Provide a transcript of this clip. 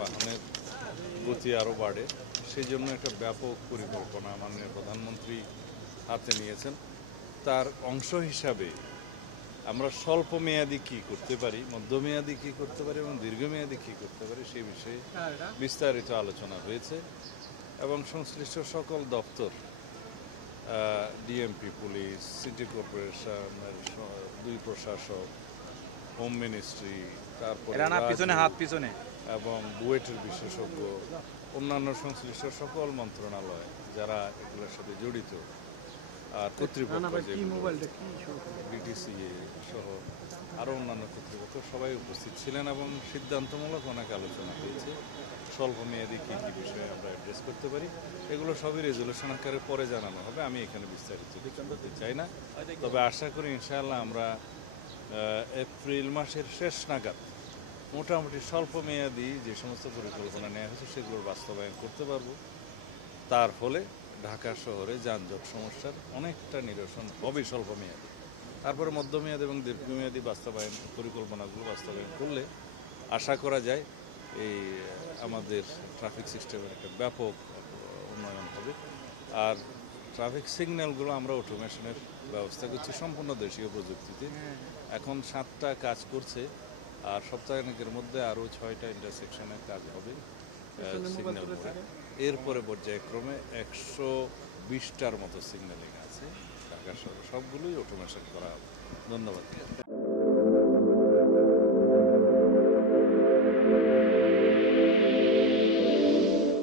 বাহনের গতি আরও বাড়ে, সেই জন্য একটা ব্যাপক পরিকল্পনা মাননীয় প্রধানমন্ত্রী হাতে নিয়েছেন। তার অংশ হিসাবে আমরা স্বল্প মেয়াদি কী করতে পারি, মধ্যমেয়াদি কী করতে পারি এবং দীর্ঘমেয়াদী কী করতে পারি সেই বিষয়ে বিস্তারিত আলোচনা হয়েছে এবং সংশ্লিষ্ট সকল দপ্তর, ডিএমপি, পুলিশ, সিটি কর্পোরেশনের 2 প্রশাসক, হোম মিনিস্ট্রি, তারপরে এবং বুয়েটের বিশেষজ্ঞ, অন্যান্য সংশ্লিষ্ট সকল মন্ত্রণালয় যারা এগুলোর সাথে জড়িত আর কর্তৃপক্ষ, বিটিসিএ সহ আরও অন্যান্য কর্তৃপক্ষ সবাই উপস্থিত ছিলেন এবং সিদ্ধান্তমূলক অনেক আলোচনা হয়েছে। স্বল্প মেয়াদী কী কী বিষয়ে আমরা অ্যাড্রেস করতে পারি এগুলো সবই রেজলিউশন আকারে পরে জানানো হবে। আমি এখানে বিস্তারিত করতে চাই না, তবে আশা করি ইনশাআল্লাহ আমরা এপ্রিল মাসের শেষ নাগাদ মোটামুটি স্বল্প মেয়াদী যে সমস্ত পরিকল্পনা নেওয়া হয়েছে সেগুলোর বাস্তবায়ন করতে পারব। তার ফলে ঢাকা শহরে যানজট সমস্যার অনেকটা নিরসন হবে স্বল্প মেয়াদী। তারপরে মধ্যমেয়াদী এবং দীর্ঘমেয়াদী পরিকল্পনাগুলো বাস্তবায়ন করলে আশা করা যায় এই আমাদের ট্রাফিক সিস্টেমের একটা ব্যাপক উন্নয়ন হবে। আর ট্রাফিক সিগন্যালগুলো আমরা অটোমেশনের ব্যবস্থা করছি সম্পূর্ণ দেশীয় প্রযুক্তিতে। এখন 7টা কাজ করছে, আর সপ্তাহখানেকের মধ্যে আরও 6টা ইন্টারসেকশনের কাজ হবে সিগন্যাল। এরপরে পর্যায়ক্রমে 120টার মতো সিগন্যালিং আছে ঢাকা শহরে, সবগুলোই অটোমেশন করা হবে। ধন্যবাদ।